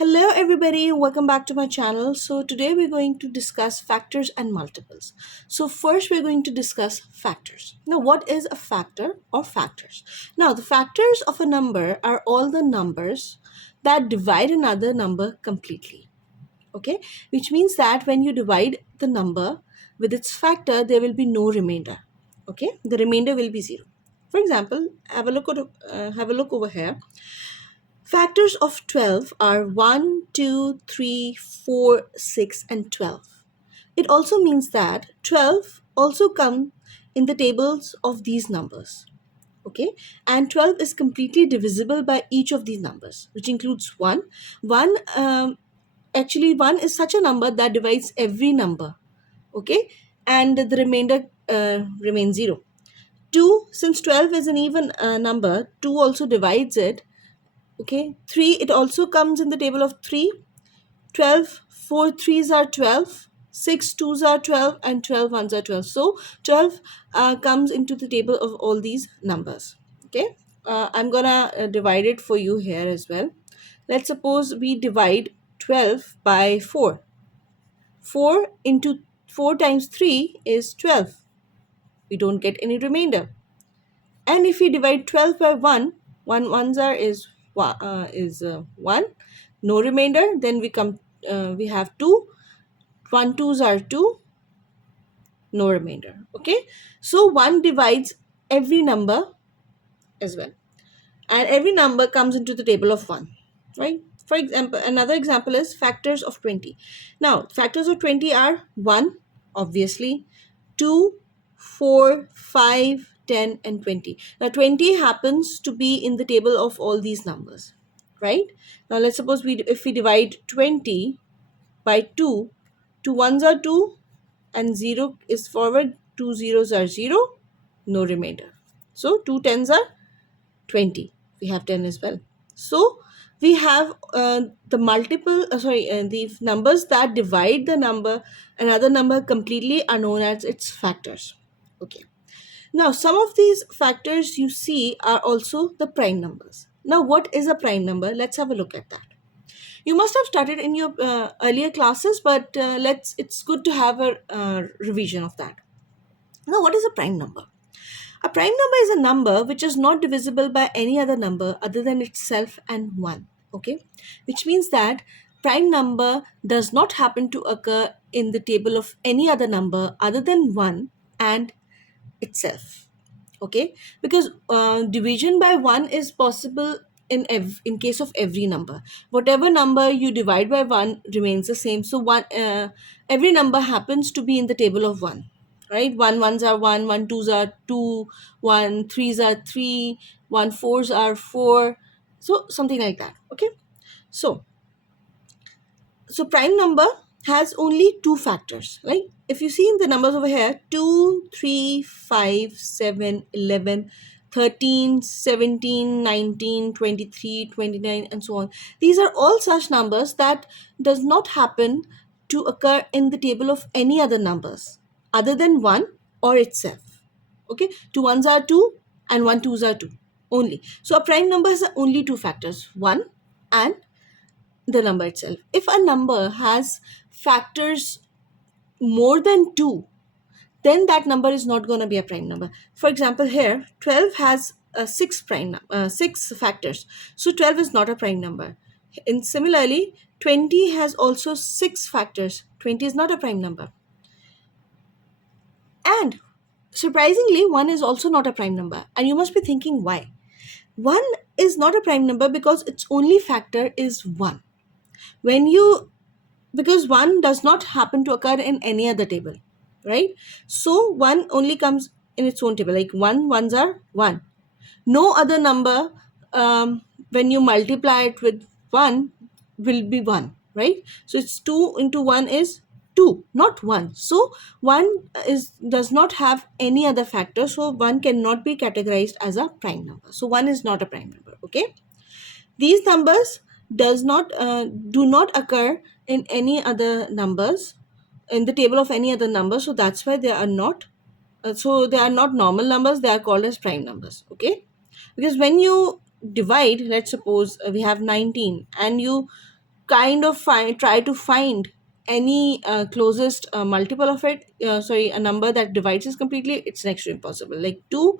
Hello everybody, welcome back to my channel. So today we're going to discuss factors and multiples. So first we're going to discuss factors. Now what is a factor or factors? Now the factors of a number are all the numbers that divide another number completely. Okay, which means that when you divide the number with its factor, there will be no remainder. Okay, the remainder will be 0. For example, have a look over here. Factors of 12 are 1, 2, 3, 4, 6, and 12. It also means that 12 also come in the tables of these numbers. Okay, and 12 is completely divisible by each of these numbers, which includes 1. 1 actually 1 is such a number that divides every number. Okay, and the remainder remains 0. 2, since 12 is an even number, 2 also divides it. Okay, 3, it also comes in the table of 3. 12, 4 threes are 12, 6 twos are 12, and 12 ones are 12. So 12 comes into the table of all these numbers. Okay, I'm gonna divide it for you here as well. Let's suppose we divide 12 by 4. 4 into 4 times 3 is 12. We don't get any remainder. And if we divide 12 by 1, 1 ones are is 1, no remainder. Then we have 2, 1 twos are 2, no remainder. Okay, so 1 divides every number as well, and every number comes into the table of 1, right? For example, another example is factors of 20. Now factors of 20 are 1, obviously, 2, 4, 5, 10, and 20. Now 20 happens to be in the table of all these numbers, right? Now let's suppose if we divide 20 by 2, 2 ones are 2 and 0 is forward, 2 zeros are 0, no remainder. So 2 tens are 20. We have 10 as well. So we have the numbers that divide another number completely are known as its factors. Okay. Now some of these factors you see are also the prime numbers. Now what is a prime number? Let's have a look at that. You must have started in your earlier classes, but it's good to have a revision of that. Now what is a prime number? A prime number is a number which is not divisible by any other number other than itself and 1. Okay, which means that prime number does not happen to occur in the table of any other number other than 1 and itself. Okay, because division by 1 is possible in case of every number. Whatever number you divide by 1 remains the same. So every number happens to be in the table of 1, right? 1 ones are 1, 1 twos are 2, 1 threes are 3, 1 fours are 4, so something like that. Okay, so prime number has only two factors. Like if you see in the numbers over here, 2, 3, 5, 7, 11, 13, 17, 19, 23, 29, and so on. These are all such numbers that does not happen to occur in the table of any other numbers other than 1 or itself. Okay, 2 ones are 2 and 1 twos are 2 only. So a prime number has only two factors, 1 and the number itself. If a number has factors more than 2, then that number is not going to be a prime number. For example, here 12 has six factors, so 12 is not a prime number. And similarly, 20 has also 6 factors. 20 is not a prime number. And surprisingly, 1 is also not a prime number. And you must be thinking why. 1 is not a prime number because its only factor is 1. Because 1 does not happen to occur in any other table, right? So 1 only comes in its own table, like 1 ones are 1. No other number, when you multiply it with 1, will be 1, right? So it's 2 into 1 is 2, not 1. So 1 does not have any other factor, so 1 cannot be categorized as a prime number. So 1 is not a prime number. Okay, these numbers do not occur in any other numbers in the table of any other number, so that's why they are not normal numbers. They are called as prime numbers. Okay, because when you divide, let's suppose we have 19 and you kind of try to find any closest multiple of it, sorry, a number that divides it completely, it's next to impossible. Like 2,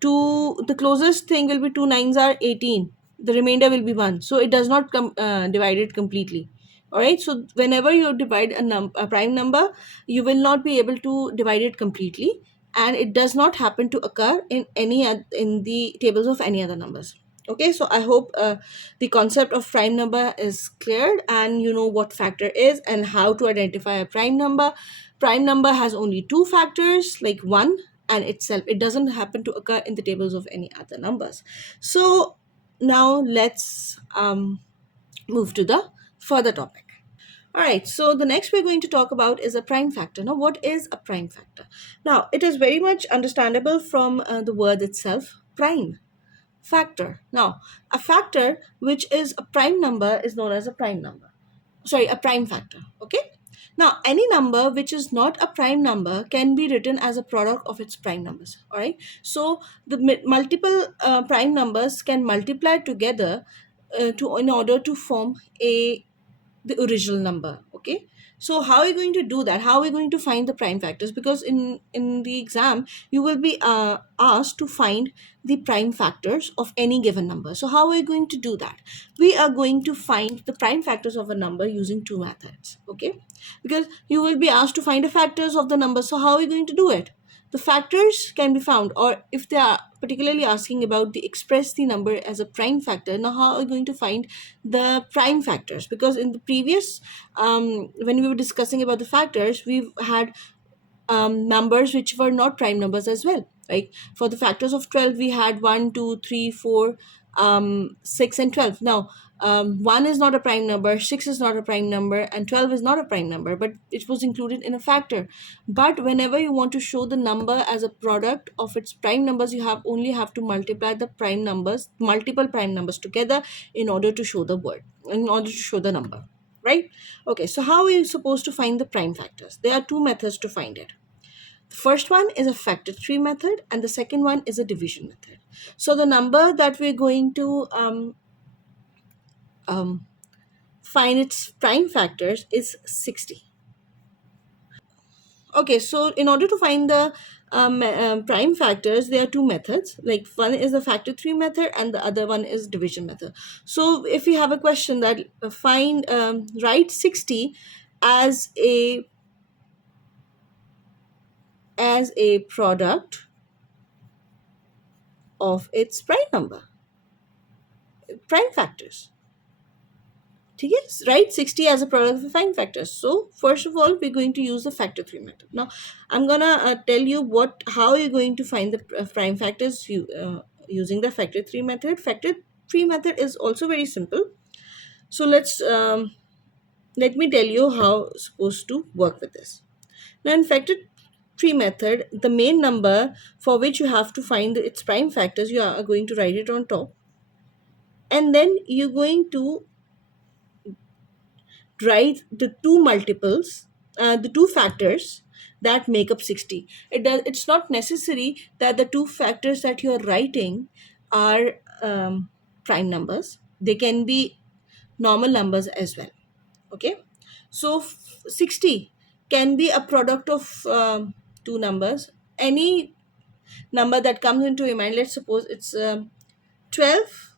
the closest thing will be 2 nines are 18, the remainder will be 1, so it does not come divide it completely. All right, so whenever you divide a prime number, you will not be able to divide it completely, and it does not happen to occur in in the tables of any other numbers. Okay, so I hope the concept of prime number is cleared, and you know what factor is and how to identify a prime number. Prime number has only two factors, like 1 and itself. It doesn't happen to occur in the tables of any other numbers. So now let's move to the further topic. All right, so the next we're going to talk about is a prime factor. Now, what is a prime factor? Now, it is very much understandable from the word itself, prime factor. Now, a factor which is a prime number is known as a prime number. Sorry, a prime factor. Okay. Now, any number which is not a prime number can be written as a product of its prime numbers. All right. So, the multiple prime numbers can multiply together in order to form the original number. Okay, so how are you going to do that? How are we going to find the prime factors? Because in the exam you will be asked to find the prime factors of any given number. So how are we going to do that? We are going to find the prime factors of a number using two methods. Okay, because you will be asked to find the factors of the number, so how are we going to do it? The factors can be found, or if they are particularly asking about the express the number as a prime factor, now how are we going to find the prime factors? Because in the previous when we were discussing about the factors, we've had numbers which were not prime numbers as well. Like for the factors of 12, we had 1, 2, 3, 4, 6 and 12. Now 1 is not a prime number, 6 is not a prime number, and 12 is not a prime number, but it was included in a factor. But whenever you want to show the number as a product of its prime numbers, you only have to multiply the prime numbers, multiple prime numbers together, in order to show the word, in order to show the number, right? Okay, so how are you supposed to find the prime factors? There are two methods to find it. The first one is a factor tree method, and the second one is a division method. So the number that we're going to um, find its prime factors is 60. Okay, so in order to find the prime factors, there are two methods. Like one is the factor 3 method and the other one is division method. So if we have a question that write 60 as a product of its prime factors. Yes, right, 60 as a product of the prime factors. So first of all, we're going to use the factor 3 method. Now I'm gonna tell you how you're going to find the prime factors using the factor 3 method. Factor 3 method is also very simple. So let me tell you how supposed to work with this. Now in factor 3 method, the main number for which you have to find its prime factors, you are going to write it on top, and then you're going to write the two multiples, the two factors that make up 60. It's not necessary that the two factors that you're writing are prime numbers. They can be normal numbers as well. Okay, so 60 can be a product of two numbers. Any number that comes into your mind, let's suppose it's 12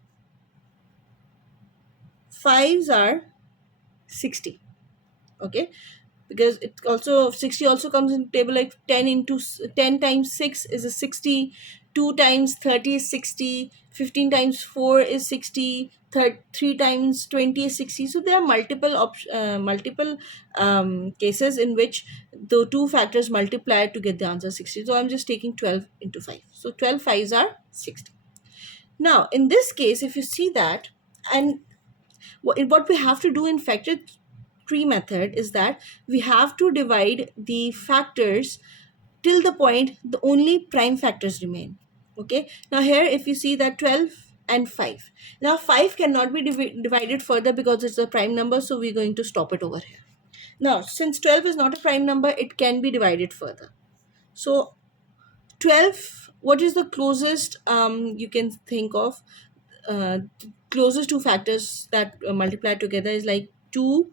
fives are 60. Okay, because it also 60 also comes in table, like 10 times 6 is a 60, 2 times 30 is 60, 15 times 4 is 60, 3 times 20 is 60. So there are multiple cases in which the two factors multiply to get the answer 60. So I'm just taking 12 into 5, so 12 fives are 60. Now in this case, if you see that, and what we have to do in factor tree method is that we have to divide the factors till the point the only prime factors remain. Okay, now here if you see that 12 and 5, now 5 cannot be divided further because it's a prime number, so we're going to stop it over here. Now since 12 is not a prime number, it can be divided further. So 12, what is the closest you can think of, closest two factors that multiply together is like 2,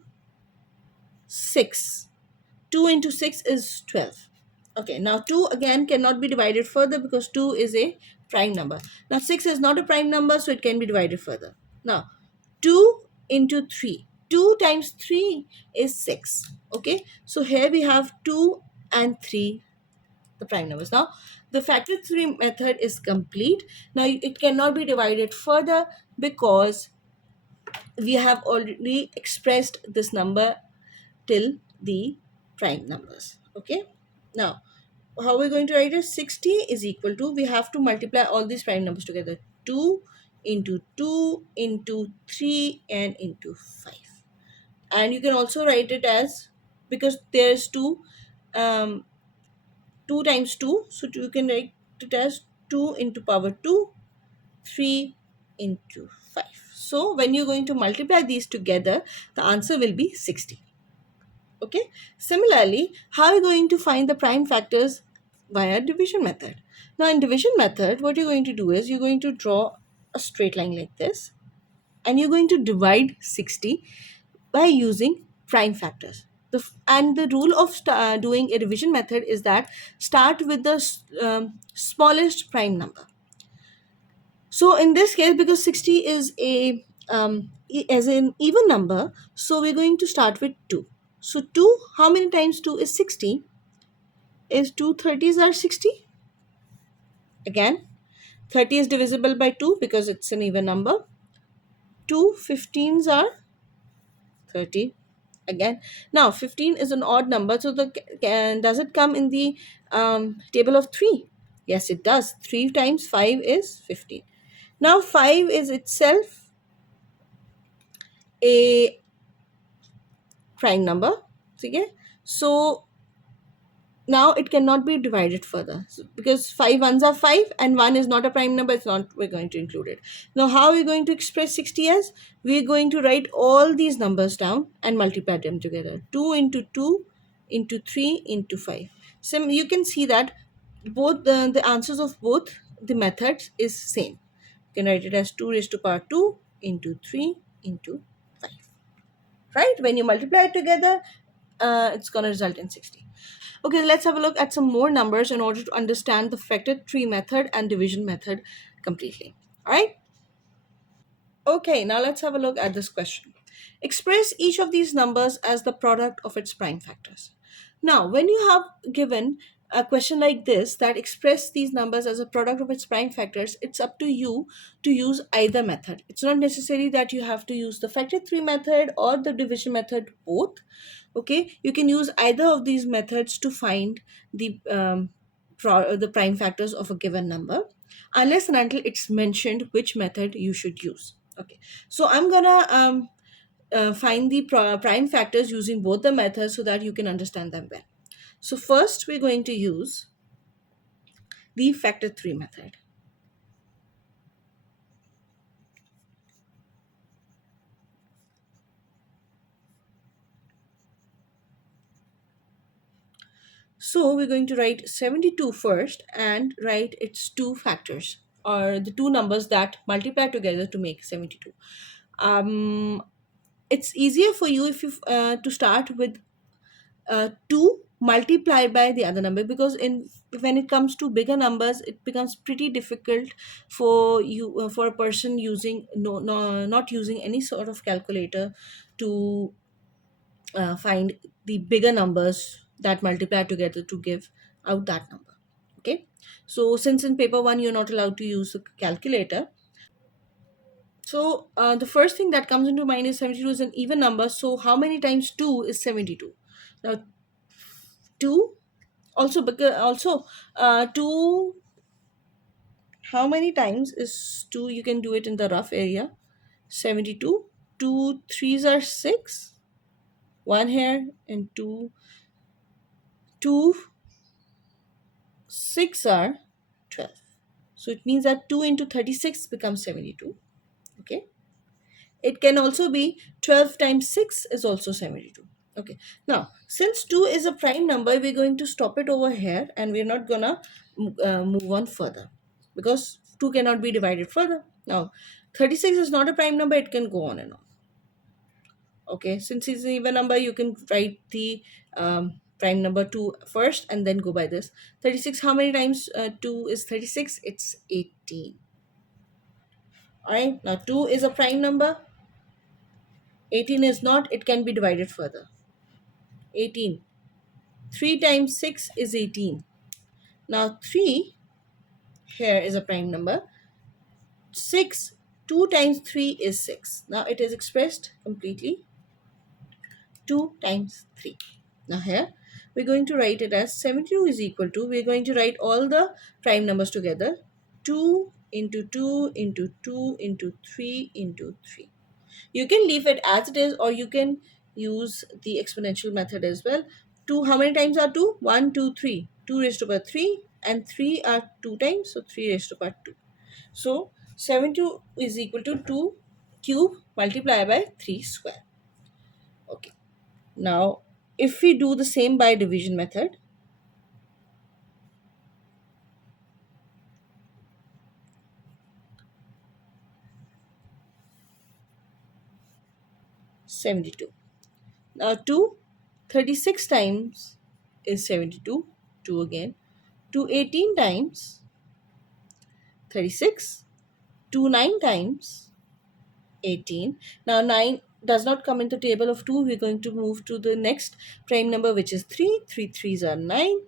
6. 2 into 6 is 12. Okay, now 2 again cannot be divided further because 2 is a prime number. Now 6 is not a prime number, so it can be divided further. Now 2 into 3. 2 times 3 is 6. Okay, so here we have 2 and 3, the prime numbers. Now the factor 3 method is complete. Now it cannot be divided further because we have already expressed this number till the prime numbers. Okay, now how we're going to write it? 60 is equal to, we have to multiply all these prime numbers together, 2 into 2 into 3 and into 5. And you can also write it as, because there's 2, 2 times 2, so you can write it as 2 into power 2, 3 into 5. So when you're going to multiply these together, the answer will be 60. Okay. Similarly, how are you going to find the prime factors? Via division method. Now in division method, what you're going to do is you're going to draw a straight line like this, and you're going to divide 60 by using prime factors. And the rule of doing a division method is that start with the smallest prime number. So in this case, because 60 is a as an even number, so we're going to start with 2. So 2, how many times 2 is 60? Is 2 30s are 60? Again, 30 is divisible by 2 because it's an even number. 2 15s are 30. Again, now 15 is an odd number, so does it come in the table of 3? Yes, it does. 3 times 5 is 15. Now 5 is itself a prime number. Okay, so now it cannot be divided further, so because 5 ones are 5 and 1 is not a prime number, it's not, we're going to include it. Now how are we going to express 60 as? We're going to write all these numbers down and multiply them together, 2 into 2 into 3 into 5. So you can see that both the answers of both the methods is same. You can write it as 2 raised to power 2 into 3 into 5. Right, when you multiply it together, it's going to result in 60. Okay, let's have a look at some more numbers in order to understand the factor tree method and division method completely. All right. Okay, now let's have a look at this question. Express each of these numbers as the product of its prime factors. Now, when you have given a question like this that express these numbers as a product of its prime factors, it's up to you to use either method. It's not necessary that you have to use the factor 3 method or the division method both. Okay, you can use either of these methods to find the prime factors of a given number, unless and until it's mentioned which method you should use. Okay, so I'm gonna find the prime factors using both the methods so that you can understand them well. So first we're going to use the factor 3 method. So we're going to write 72 first and write its two factors, or the two numbers that multiply together to make 72. It's easier for you if you to start with 2 multiplied by the other number, because in when it comes to bigger numbers it becomes pretty difficult for you for a person using not using any sort of calculator to find the bigger numbers that multiply together to give out that number. Okay, so since in paper 1 you're not allowed to use a calculator, so the first thing that comes into mind is 72 is an even number, so how many times 2 is 72? Now 2 also, because also 2, how many times is 2? You can do it in the rough area. 72, 2 threes are 6, 1 here, and 2 2 6 are 12. So it means that 2 into 36 becomes 72. Okay, it can also be 12 times 6 is also 72. Okay, now since 2 is a prime number, we're going to stop it over here and we're not gonna move on further because 2 cannot be divided further. Now 36 is not a prime number, it can go on and on. Okay, since it's an even number, you can write the prime number 2 first and then go by this. 36, how many times 2 is 36? It's 18. Alright, now 2 is a prime number. 18 is not, it can be divided further. 18. 3 times 6 is 18. Now 3 here is a prime number. 6, 2 times 3 is 6. Now it is expressed completely 2 times 3. Now here we're going to write it as 72 is equal to, we're going to write all the prime numbers together. 2 into 2 into 2 into 3 into 3. You can leave it as it is or you can use the exponential method as well. 2, how many times are 2? 1, 2, 3. 2 raised to power 3 and 3 are 2 times, so 3 raised to power 2. So 72 is equal to 2 cube multiplied by 3 square. Okay. Now, if we do the same by division method, 72. Now, 2, 36 times is 72, 2 again. 2 18 times 36, 2 9 times 18. Now, 9 does not come into table of 2. We're going to move to the next prime number, which is 3. 3 threes are 9.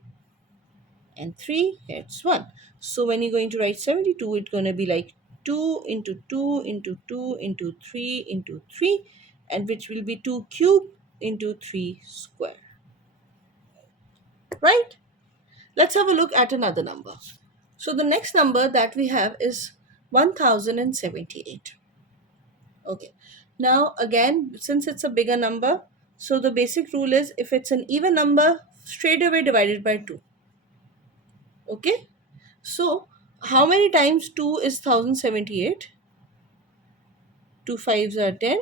And 3, it's 1. So when you're going to write 72, it's going to be like 2 into 2 into 2 into 3 into 3, and which will be 2 cube into 3 square. Right? Let's have a look at another number. So the next number that we have is 1078. Okay. Now again, since it's a bigger number, so the basic rule is if it's an even number, straight away divide it by 2. Okay. So, how many times 2 is 1078? 2 fives are 10.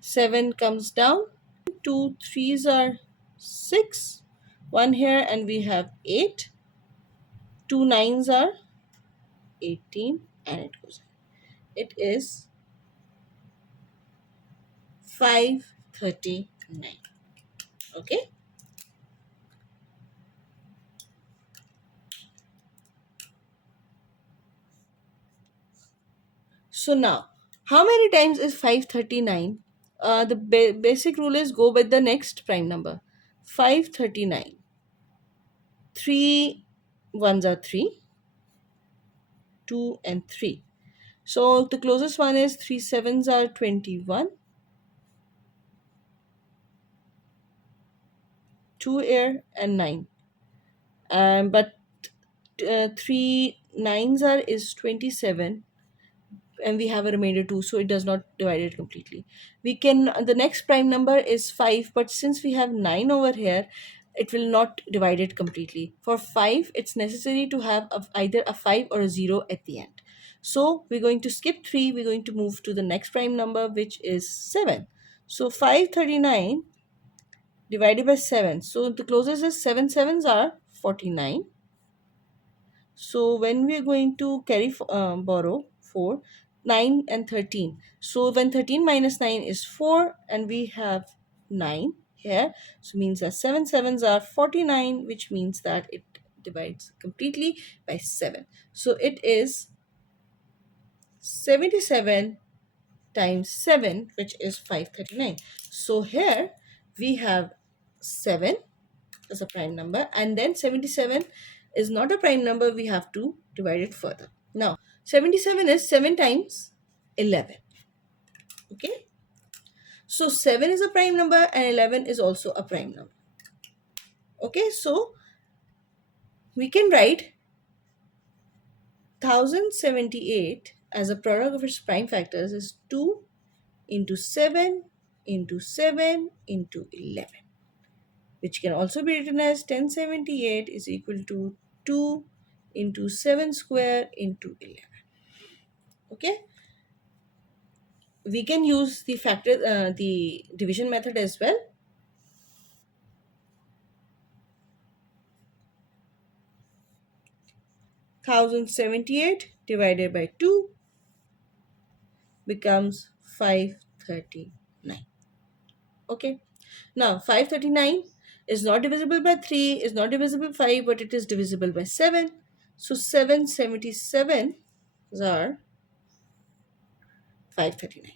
7 comes down. 2 threes are 6. 1 here and we have 8. 2 nines are 18 and it goes. It is 539. Okay. So now, how many times is 539? The basic rule is go with the next prime number. 539. 3 ones are 3, 2 and 3. So the closest one is 3 sevens are 21, 2 air and 9. But 3 nines are is 27, and we have a remainder 2, so it does not divide it completely. We can, the next prime number is 5, but since we have 9 over here, it will not divide it completely. For 5, it's necessary to have either a 5 or a 0 at the end. So we're going to skip 3, we're going to move to the next prime number, which is 7. So 539 divided by 7. So the closest is 7 sevens are 49. So when we are going to borrow 4, 9 and 13. So when 13 minus 9 is 4 and we have 9 here. So means that 7 sevens are 49, which means that it divides completely by 7. So it is 77 times 7, which is 539. So here we have 7 as a prime number, and then 77 is not a prime number, we have to divide it further. Now 77 is 7 times 11. Okay, so 7 is a prime number and 11 is also a prime number. Okay, so we can write 1078 as a product of its prime factors is 2 into 7 into 7 into 11, which can also be written as 1078 is equal to 2 into 7 square into 11. Okay, we can use the division method as well. Thousand 78 divided by 2 becomes 539. Okay. Now 539 is not divisible by 3, is not divisible by 5, but it is divisible by 7. So 777 are 539.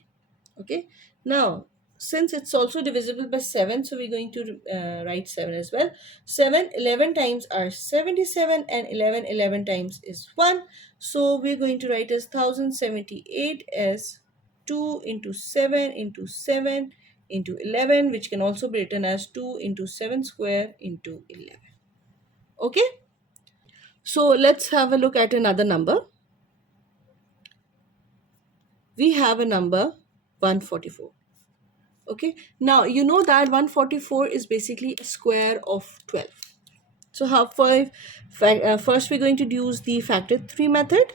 Okay. Now since it's also divisible by 7, so we're going to write 7 as well. 7 11 times are 77, and 11 times is 1. So we're going to write as 1078 as 2 into 7 into 7 into 11, which can also be written as 2 into 7 square into 11. Okay. So let's have a look at another number. We have a number 144. Okay, now you know that 144 is basically a square of 12. So how first we're going to use the factor 3 method.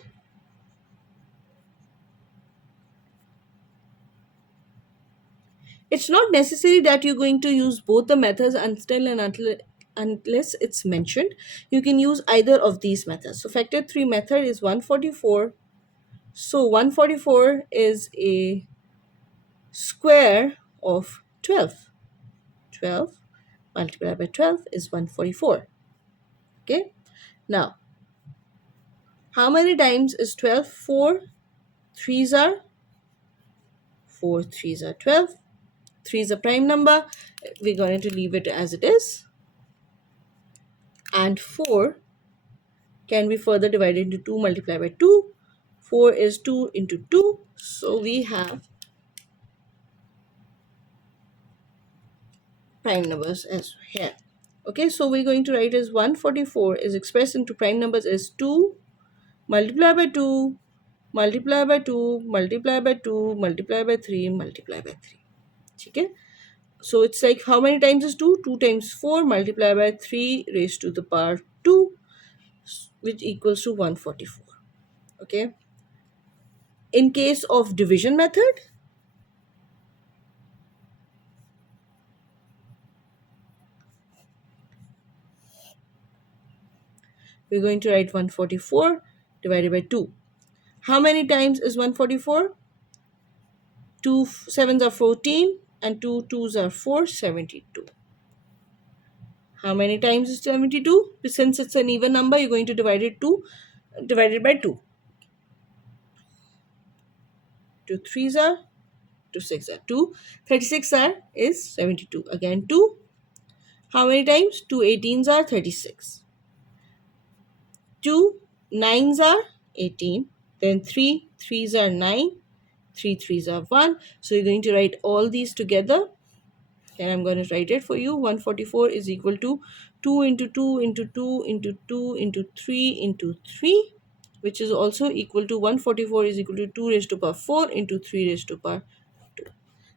It's not necessary that you're going to use both the methods unless it's mentioned. You can use either of these methods. So factor 3 method is 144. So 144 is a square of 12. 12 multiplied by 12 is 144. Okay, now how many times is 12? 4 threes are 4 threes are 12. 3 is a prime number. We're going to leave it as it is. And 4 can be further divided into 2 multiplied by 2. 4 is 2 into 2. So we have prime numbers as here. Okay, so we're going to write as 144 is expressed into prime numbers as 2 multiplied by 2 multiplied by 2 multiplied by 2 multiplied by 3 multiplied by 3. Okay. So it's like how many times is 2? 2 times 4 multiplied by 3 raised to the power 2, which equals to 144. Okay. In case of division method, we're going to write 144 divided by 2. How many times is 144? 2 sevens are 14 and 2 twos are 4, 72. How many times is 72? Since it's an even number, you're going to divide it divided by 2. 2 threes are 2 6 are 2. 36 are is 72. Again 2. How many times? 2 18s are 36. 2 9s are 18. Then 3 threes are 9. 3 threes are 1. So you're going to write all these together. And I'm going to write it for you. 144 is equal to 2 into 2 into 2 into 2 into 3 into 3, which is also equal to 144 is equal to 2 raised to power 4 into 3 raised to power 2.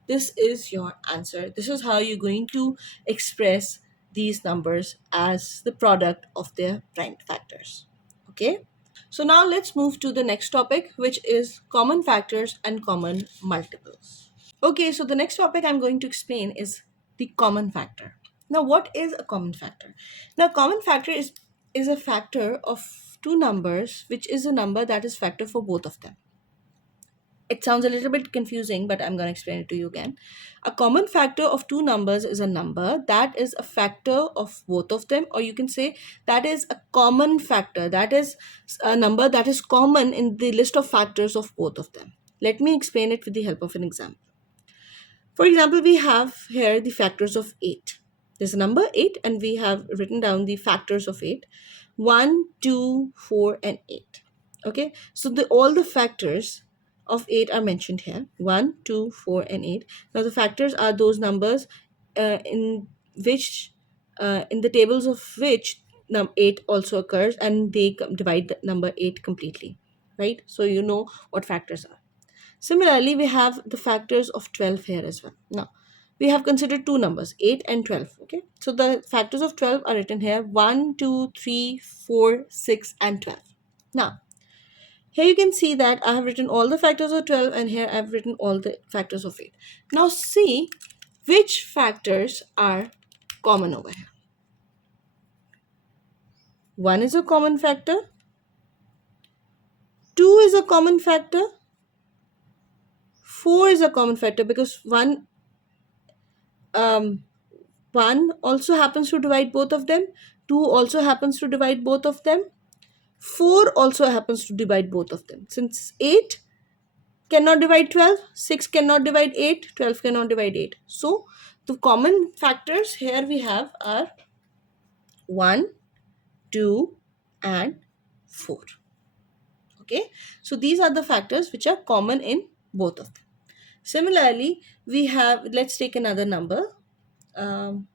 This is your answer. This is how you're going to express these numbers as the product of their prime factors. Okay. So now let's move to the next topic, which is common factors and common multiples. Okay, so the next topic I'm going to explain is the common factor. Now, what is a common factor? Now, common factor is a factor of two numbers, which is a number that is factor for both of them. It sounds a little bit confusing, but I'm going to explain it to you again. A common factor of two numbers is a number that is a factor of both of them, or you can say that is a common factor. That is a number that is common in the list of factors of both of them. Let me explain it with the help of an example. For example, we have here the factors of 8. There's a number 8 and we have written down the factors of 8. 1, 2, 4 and 8. Okay, so all the factors of 8 are mentioned here. 1, 2, 4 and 8. Now the factors are those numbers in which in the tables of which 8 also occurs, and they divide the number 8 completely, right? So you know what factors are. Similarly, we have the factors of 12 here as well. Now, we have considered two numbers, 8 and 12. Okay, so the factors of 12 are written here 1, 2, 3, 4, 6, and 12. Now, here you can see that I have written all the factors of 12, and here I have written all the factors of 8. Now, see which factors are common over here. 1 is a common factor, 2 is a common factor, 4 is a common factor because 1 1 also happens to divide both of them, 2 also happens to divide both of them, 4 also happens to divide both of them. Since 8 cannot divide 12, 6 cannot divide 8, 12 cannot divide 8. So the common factors here we have are 1, 2 and 4. Okay, so these are the factors which are common in both of them. Similarly, we have, let's take another number. Um,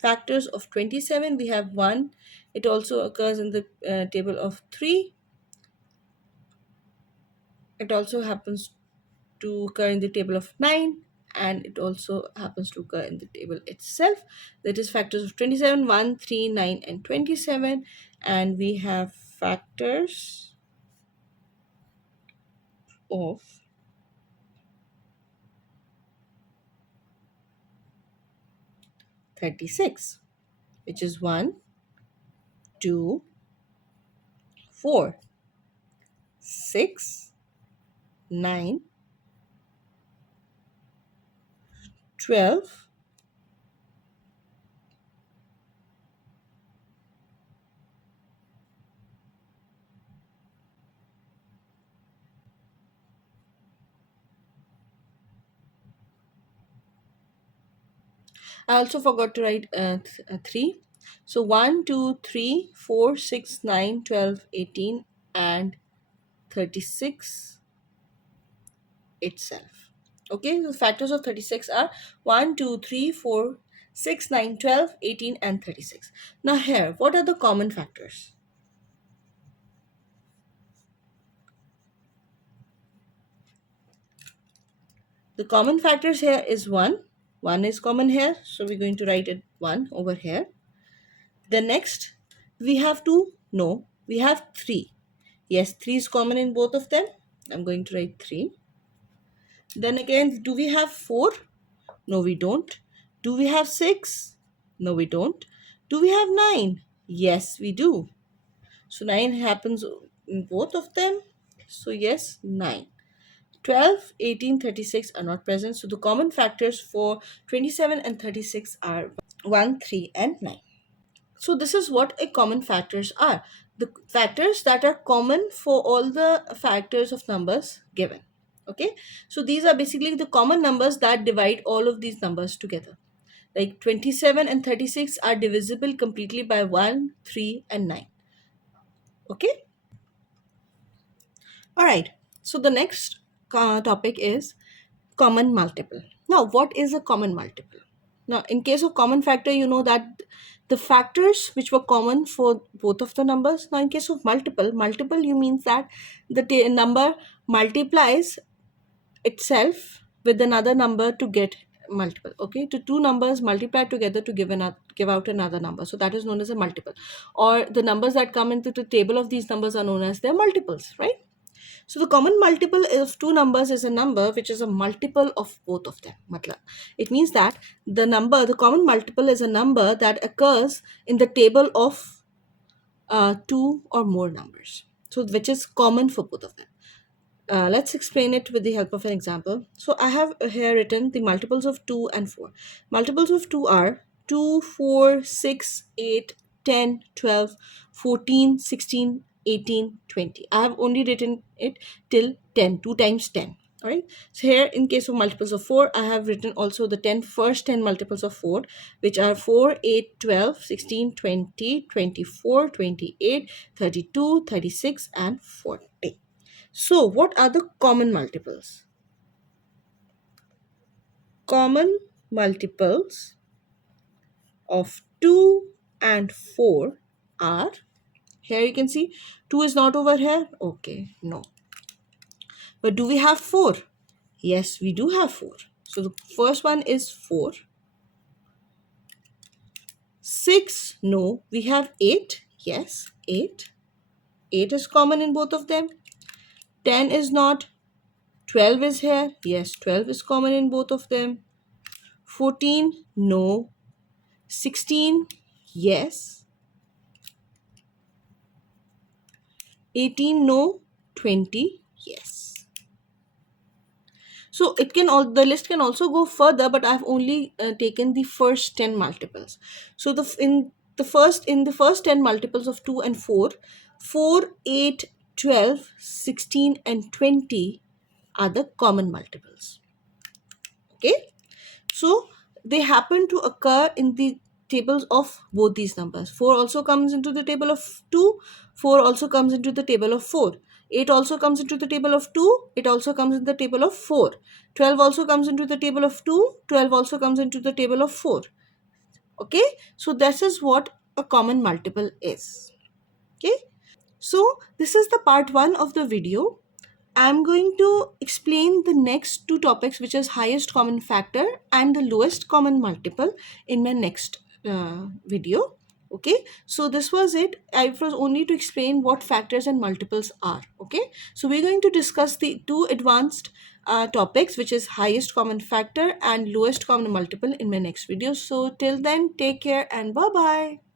Factors of 27, we have 1. It also occurs in the table of 3. It also happens to occur in the table of 9, and it also happens to occur in the table itself. That is factors of 27, 1, 3, 9 and 27. And we have factors of 36, which is 1, 2, 4, 6, 9, 12, I also forgot to write 3. So 1, 2, 3, 4, 6, 9, 12, 18 and 36 itself. Okay, so factors of 36 are 1, 2, 3, 4, 6, 9, 12, 18 and 36. Now here, what are the common factors? The common factors here is 1. 1 is common here, so we're going to write it 1 over here. The next, we have 2. No, we have 3. Yes, 3 is common in both of them. I'm going to write 3. Then again, do we have 4? No, we don't. Do we have 6? No, we don't. Do we have 9? Yes, we do. So 9 happens in both of them. So yes, 9. 12, 18, 36 are not present. So the common factors for 27 and 36 are 1, 3 and 9. So this is what a common factors are. The factors that are common for all the factors of numbers given. Okay, so these are basically the common numbers that divide all of these numbers together. Like 27 and 36 are divisible completely by 1, 3 and 9. Okay, all right. So the next topic is common multiple. Now, what is a common multiple? Now, in case of common factor, you know that the factors which were common for both of the numbers. Now, in case of multiple you means that the number multiplies itself with another number to get multiple. Okay, to two numbers multiply together to give out another number. So that is known as a multiple. Or the numbers that come into the table of these numbers are known as their multiples, right? So the common multiple of two numbers is a number which is a multiple of both of them. It means that the common multiple is a number that occurs in the table of two or more numbers. So which is common for both of them. Let's explain it with the help of an example. So I have here written the multiples of 2 and 4. Multiples of 2 are 2, 4, 6, 8, 10, 12, 14, 16, 18, 20. I have only written it till 10, 2 times 10. Alright. So here in case of multiples of 4, I have written also the first 10 multiples of 4, which are 4, 8, 12, 16, 20, 24, 28, 32, 36 and 40. So, what are the common multiples? Common multiples of 2 and 4 are, here you can see 2 is not over here. Okay, no. But do we have 4? Yes, we do have 4. So, the first one is 4. 6, no. We have 8. Yes, 8. 8 is common in both of them. 10 is not. 12 is here. Yes, 12 is common in both of them. 14, no. 16, yes. 18 no, 20 yes. So it can all, the list can also go further, but I've only taken the first 10 multiples. So in the first 10 multiples of 2 and 4, 4, 8, 12, 16 and 20 are the common multiples. Okay, so they happen to occur in the tables of both these numbers. 4 also comes into the table of 2, 4 also comes into the table of 4. 8 also comes into the table of 2, it also comes in the table of 4. 12 also comes into the table of 2, 12 also comes into the table of 4. Okay, so this is what a common multiple is. Okay, so this is the part 1 of the video. I'm going to explain the next two topics, which is highest common factor and the lowest common multiple, in my next video. Okay, so this was it. I was only to explain what factors and multiples are. Okay, so we're going to discuss the two advanced topics, which is highest common factor and lowest common multiple, in my next video. So till then, take care and bye bye.